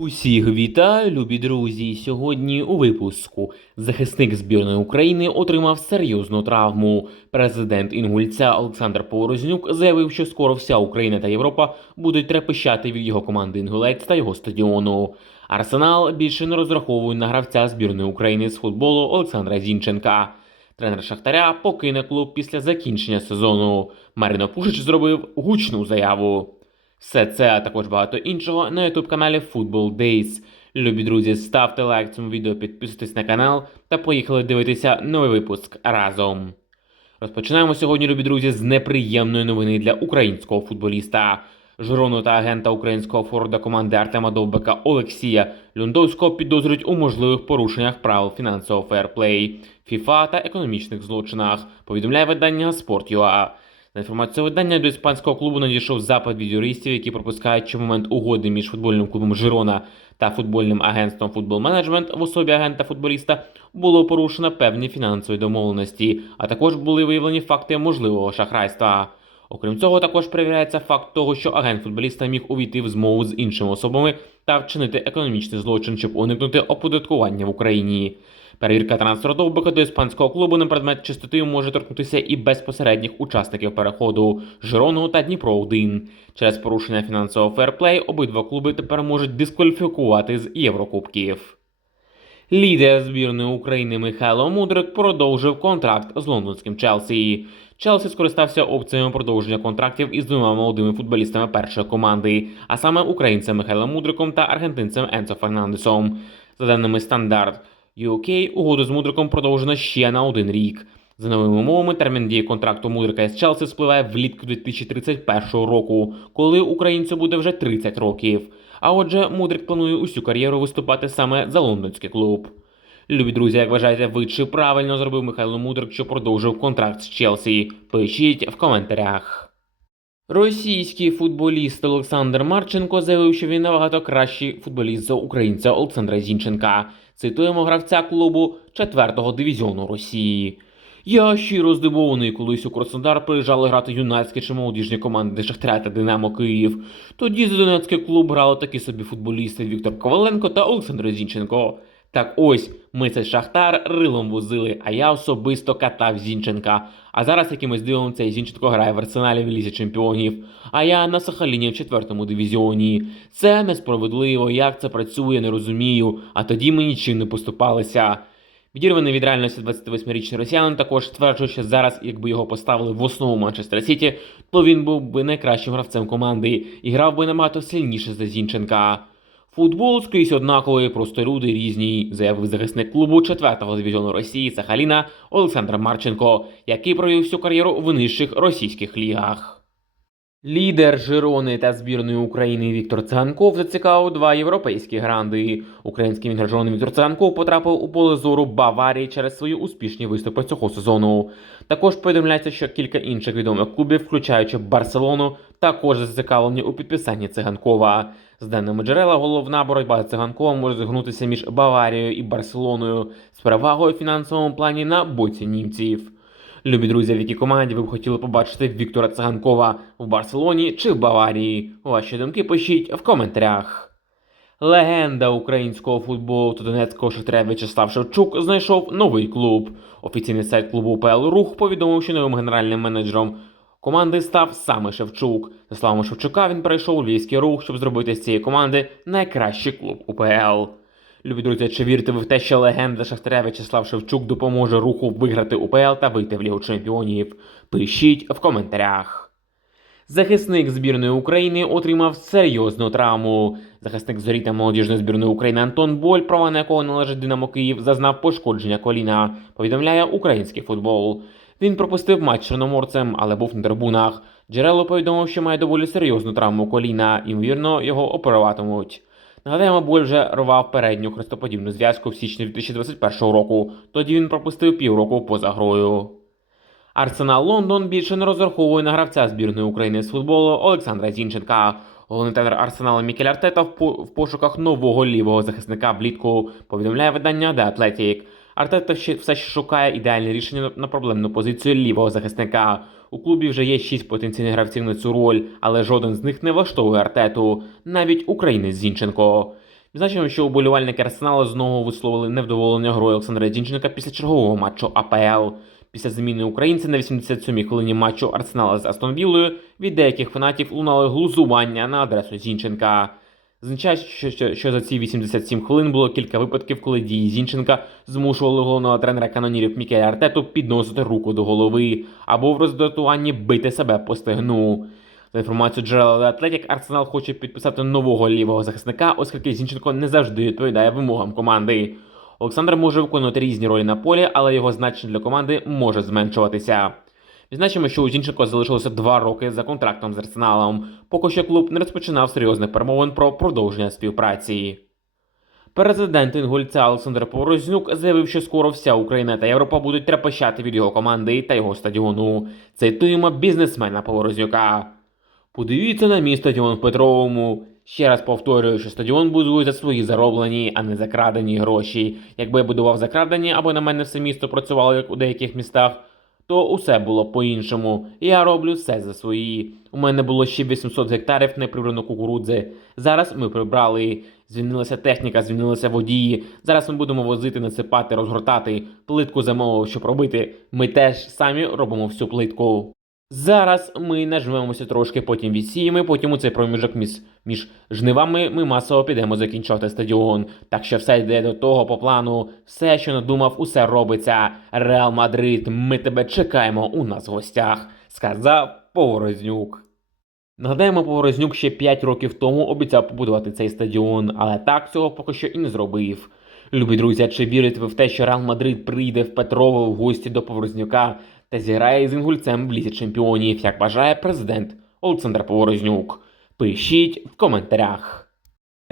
Усіх вітаю, любі друзі! Сьогодні у випуску захисник збірної України отримав серйозну травму. Президент Інгульця Олександр Поворознюк заявив, що скоро вся Україна та Європа будуть трепещати від його команди Інгулець та його стадіону. Арсенал більше не розраховує на гравця збірної України з футболу Олександра Зінченка. Тренер Шахтаря покине клуб після закінчення сезону. Маріно Пушич зробив гучну заяву. Все це, а також багато іншого на youtube каналі Football Days. Любі друзі, ставте лайк цьому відео, підписуйтесь на канал та поїхали дивитися новий випуск разом. Розпочинаємо сьогодні, любі друзі, з неприємної новини для українського футболіста. Жирону та агента українського форварда команди Артема Довбека Олексія Люндовського підозрюють у можливих порушеннях правил фінансового ферплей, ФІФА та економічних злочинах. Повідомляє видання Sport.ua. За інформацією видання до іспанського клубу надійшов запит від юристів, які пропускають, що в момент угоди між футбольним клубом Жирона та футбольним агентством Футбол Менеджмент в особі агента футболіста було порушено певні фінансові домовленості, а також були виявлені факти можливого шахрайства. Окрім цього, також перевіряється факт того, що агент футболіста міг увійти в змову з іншими особами та вчинити економічний злочин, щоб уникнути оподаткування в Україні. Перевірка трансферу довбика до іспанського клубу на предмет чистоти може торкнутися і безпосередніх учасників переходу Жирону та Дніпро 1 Через порушення фінансового ферплей обидва клуби тепер можуть дискваліфікувати з Єврокубків. Лідер збірної України Михайло Мудрик продовжив контракт з лондонським Челсі. Челсі скористався опціями продовження контрактів із двома молодими футболістами першої команди, а саме українцем Михайлом Мудриком та аргентинцем Енцо Фернандесом. За даними стандарт UK, угоду з Мудриком продовжено ще на один рік. За новими умовами, термін дії контракту Мудрика з Челсі спливає влітку 2031 року, коли українцю буде вже 30 років. А отже, Мудрик планує усю кар'єру виступати саме за лондонський клуб. Любі друзі, як вважаєте, ви чи правильно зробив Михайло Мудрик, що продовжив контракт з Челсі? Пишіть в коментарях. Російський футболіст Олександр Марченко заявив, що він набагато кращий футболіст за українця Олександра Зінченка. Цитуємо гравця клубу 4-го дивізіону Росії. Я щиро здивований, колись у Краснодар приїжджали грати юнацькі чи молодіжні команди Шахтаря та Динамо Київ. Тоді за Донецький клуб грали такі собі футболісти Віктор Коваленко та Олександр Зінченко. Так ось ми цей шахтар рилом возили, а я особисто катав Зінченка. А зараз якимось дивом цей Зінченко грає в арсеналі в лізі чемпіонів. А я на Сахаліні в четвертому дивізіоні. Це несправедливо, як це працює, не розумію. А тоді ми нічим не поступалися. Відірваний від реальності 28-річний росіянин також стверджує, що зараз, якби його поставили в основу Манчестер Сіті, то він був би найкращим гравцем команди і грав би набагато сильніше за Зінченка. Футбол скрізь однаковий, просто люди різні, заявив захисник клубу 4-го дивізіону Росії Сахаліна Олександр Марченко, який провів всю кар'єру в нижчих російських лігах. Лідер Жирони та збірної України Віктор Циганков зацікавив два європейські гранди. Український вінгер Віктор Циганков потрапив у поле зору Баварії через свої успішні виступи цього сезону. Також повідомляється, що кілька інших відомих клубів, включаючи Барселону, також зацікавлені у підписанні циганкова. З даними джерела, головна боротьба циганкова може згнутися між Баварією і Барселоною з перевагою в фінансовому плані на боці німців. Любі друзі, в якій команді ви б хотіли побачити Віктора Циганкова в Барселоні чи в Баварії? Ваші думки пишіть в коментарях. Легенда українського футболу та донецького шахтаря В'ячеслав Шевчук знайшов новий клуб. Офіційний сайт клубу УПЛ Рух повідомив, що новим генеральним менеджером команди став саме Шевчук. За словами Шевчука, він перейшов у львівський рух, щоб зробити з цієї команди найкращий клуб УПЛ. Любі друзі, чи вірите ви в те, що легенда Шахтаря В'ячеслав Шевчук допоможе руху виграти УПЛ та вийти в Лігу Чемпіонів? Пишіть в коментарях. Захисник збірної України отримав серйозну травму. Захисник зорі та молодіжної збірної України Антон Боль, права на якого належить Динамо Київ, зазнав пошкодження коліна. Повідомляє український футбол. Він пропустив матч чорноморцем, але був на трибунах. Джерело повідомив, що має доволі серйозну травму коліна, ймовірно, його оперуватимуть. Нагадаємо, Боль вже рвав передню хрестоподібну зв'язку в січні 2021 року. Тоді він пропустив півроку поза грою. Арсенал Лондон більше не розраховує на гравця збірної України з футболу Олександра Зінченка. Головний тренер Арсеналу Мікель Артета в пошуках нового лівого захисника влітку повідомляє видання The Athletic. Артета ще все ще шукає ідеальне рішення на проблемну позицію лівого захисника. У клубі вже є шість потенційних гравців на цю роль, але жоден з них не влаштовує Артету, навіть українець Зінченко. Відзначимо, що уболівальники Арсеналу знову висловили невдоволення грою Олександра Зінченка після чергового матчу АПЛ. Після заміни українця на 87-й хвилині матчу Арсенала з Астон Віллою від деяких фанатів лунали глузування на адресу Зінченка. Зазначає, що, що, що за ці 87 хвилин було кілька випадків, коли дії Зінченка змушували головного тренера канонірів Мікеля Артету підносити руку до голови або в роздратуванні бити себе по стегну. За інформацією джерела Athletic, Арсенал хоче підписати нового лівого захисника, оскільки Зінченко не завжди відповідає вимогам команди. Олександр може виконувати різні ролі на полі, але його значення для команди може зменшуватися. Відзначимо, що у Зінченко залишилося два роки за контрактом з Арсеналом, поки що клуб не розпочинав серйозних перемовин про продовження співпраці. Президент Інгульця Олександр Поворознюк заявив, що скоро вся Україна та Європа будуть трепещати від його команди та його стадіону. Цитуємо бізнесмена Поворознюка. Подивіться на мій стадіон в Петровому. Ще раз повторюю, що стадіон будують за свої зароблені, а не закрадені гроші. Якби я будував закрадені, або на мене все місто працювало як у деяких містах, то усе було по-іншому. Я роблю все за свої. У мене було ще 800 гектарів неприбрано кукурудзи. Зараз ми прибрали. Звільнилася техніка, звільнилися водії. Зараз ми будемо возити, насипати, розгортати. Плитку замовив, щоб робити. Ми теж самі робимо всю плитку. Зараз ми нажмемося трошки, потім відсіємо, потім у цей проміжок між, між жнивами ми масово підемо закінчувати стадіон. Так що все йде до того по плану. Все, що надумав, усе робиться. Реал Мадрид, ми тебе чекаємо у нас в гостях, сказав Поворознюк. Нагадаємо, Поворознюк ще 5 років тому обіцяв побудувати цей стадіон, але так цього поки що і не зробив. Любі друзі, чи вірите ви в те, що Реал Мадрид прийде в Петрово в гості до Поворознюка та зіграє з інгульцем в лісі чемпіонів, як бажає президент Олександр Поворознюк? Пишіть в коментарях.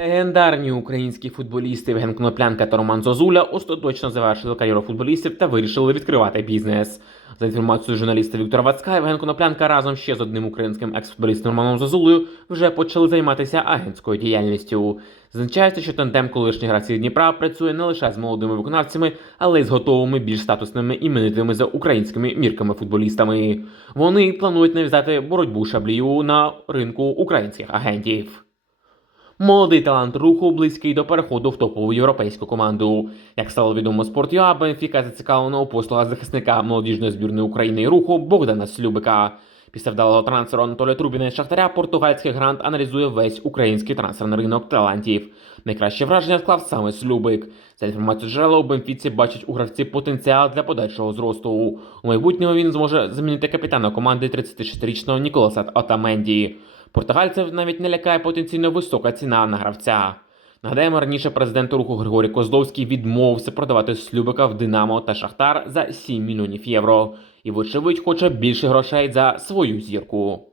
Легендарні українські футболісти Євген Кноплянка та Роман Зозуля остаточно завершили кар'єру футболістів та вирішили відкривати бізнес. За інформацією журналіста Віктора Вацька, Євген Коноплянка разом ще з одним українським екс-футболістом Романом Зозулею вже почали займатися агентською діяльністю. Зазначається, що тандем колишніх гравців Дніпра працює не лише з молодими виконавцями, але й з готовими більш статусними іменитими за українськими мірками футболістами. Вони планують нав'язати боротьбу шаблію на ринку українських агентів. Молодий талант руху близький до переходу в топову європейську команду. Як стало відомо спортюа, Бенфіка зацікавлена у послугах захисника молодіжної збірної України і руху Богдана Слюбика. Після вдалого трансферу Анатолія Трубіна із Шахтаря португальський грант аналізує весь український трансферний ринок талантів. Найкраще враження склав саме Слюбик. За інформацією джерела у Бенфіці бачать у гравці потенціал для подальшого зросту. У майбутньому він зможе замінити капітана команди 36-річного Ніколаса Отаменді. Португальців навіть не лякає потенційно висока ціна на гравця. Нагадаємо, раніше президент руху Григорій Козловський відмовився продавати Слюбика в Динамо та Шахтар за 7 мільйонів євро. І, вочевидь, хоче більше грошей за свою зірку.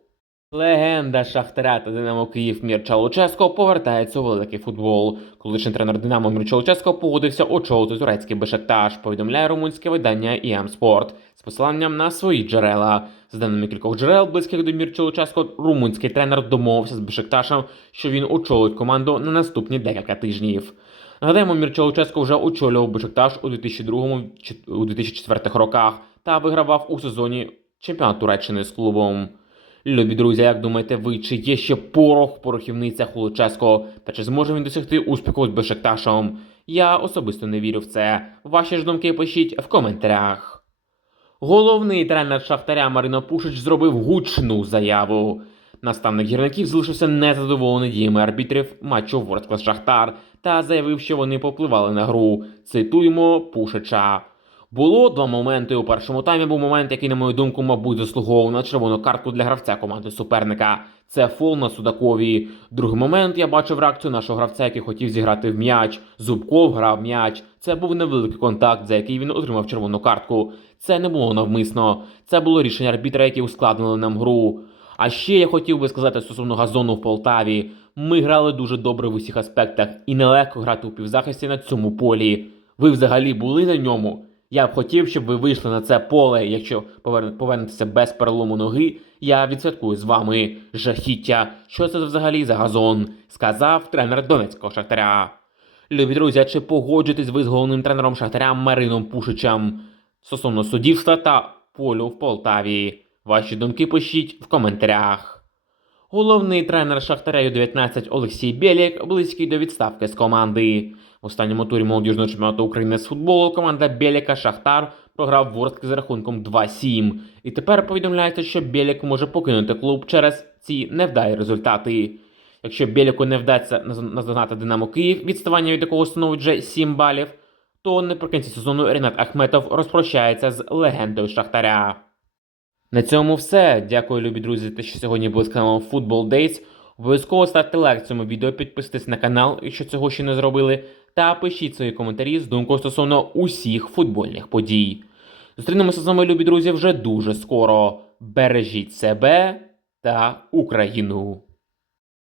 Легенда Шахтаря та Динамо Київ Мірча Луческо повертається у великий футбол. Колишній тренер Динамо Мірча Луческо погодився очолити турецький Бешектаж, повідомляє румунське видання «ІМ Спорт» з посиланням на свої джерела. За даними кількох джерел, близьких до Мірча Луческо, румунський тренер домовився з Бешекташем, що він очолить команду на наступні декілька тижнів. Нагадаємо, Мірча Луческо вже очолював Бешекташ у 2002-2004 роках та вигравав у сезоні чемпіонат Туреччини з клубом. Любі друзі, як думаєте ви, чи є ще порох в порохівницях у Луческо, та чи зможе він досягти успіху з Бешекташем? Я особисто не вірю в це. Ваші ж думки пишіть в коментарях. Головний тренер Шахтаря Марино Пушич зробив гучну заяву. Наставник гірників залишився незадоволений діями арбітрів матчу Ворскла Шахтар та заявив, що вони попливали на гру. Цитуємо Пушича. Було два моменти. У першому таймі був момент, який, на мою думку, мабуть, заслуговував на червону картку для гравця команди суперника. Це фол на Судакові. Другий момент я бачив реакцію нашого гравця, який хотів зіграти в м'яч. Зубков грав м'яч. Це був невеликий контакт, за який він отримав червону картку. Це не було навмисно. Це було рішення арбітра, які ускладнили нам гру. А ще я хотів би сказати стосовно газону в Полтаві. Ми грали дуже добре в усіх аспектах і нелегко грати у півзахисті на цьому полі. Ви взагалі були на ньому? Я б хотів, щоб ви вийшли на це поле. Якщо повернетеся без перелому ноги, я відсвяткую з вами жахіття. Що це взагалі за газон? сказав тренер Донецького шахтаря. Любі друзі, чи погоджуєтесь ви з головним тренером шахтаря Марином Пушичем стосовно суддівства та полю в Полтаві? Ваші думки пишіть в коментарях. Головний тренер Шахтаря Ю-19 Олексій Бєлєк близький до відставки з команди. В останньому турі молодіжного чемпіонату України з футболу команда Бєлєка Шахтар програв Ворскли з рахунком 2-7. І тепер повідомляється, що Бєлєк може покинути клуб через ці невдалі результати. Якщо Бєлєку не вдасться наз- наздогнати Динамо Київ, відставання від якого становить вже 7 балів, то наприкінці сезону Ренат Ахметов розпрощається з легендою Шахтаря. На цьому все. Дякую, любі друзі, те, що сьогодні були з каналом Football Days. Обов'язково ставте лайк цьому відео, підписуйтесь на канал, якщо цього ще не зробили, та пишіть свої коментарі з думкою стосовно усіх футбольних подій. Зустрінемося з вами, любі друзі, вже дуже скоро. Бережіть себе та Україну!